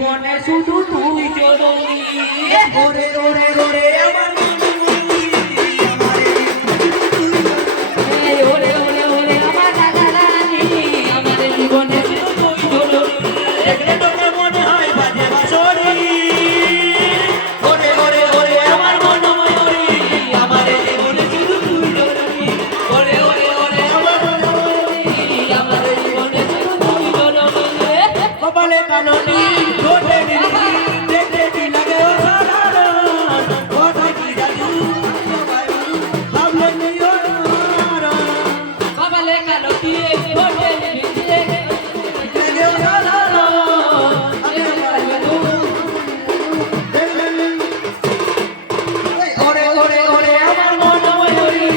জীবনে শুধু তুই জননী ওরে ওরে ওরে আমার ওরে ওরে ওরে আমার রাধা রানী আমার জীবনে শুধু তুই জননী দেখলে তোকে মনে হয় বাজে বাঁশরি ওরে ওরে ওরে আমার মনময়ূরী আমার জীবনে শুধু তুই জননী ওরে ওরে ওরে আমার মনময়ূরী আমার জীবনে শুধু তুই জননী কপালে কালো নীল ঠোঁটে নীল দেখতে কি লাগে অসাধারণ কথায় কি জাদু ভাবলে নিও না কপালে কালো নীল ঠোঁটে নীল দেখতে লাগে অসাধারণ ওরে ওরে ওরে আমার মনময়ূরী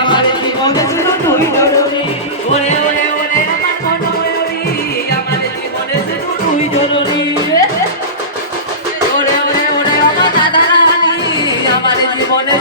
আমার জীবনে শুধু তুই জননী ওরে ওরে ওরে আমার মনময়ূরী আমার জীবনে শুধু তুই জননী ওরে ওরে ওরে আমার রাধা রানী আমার জীবনে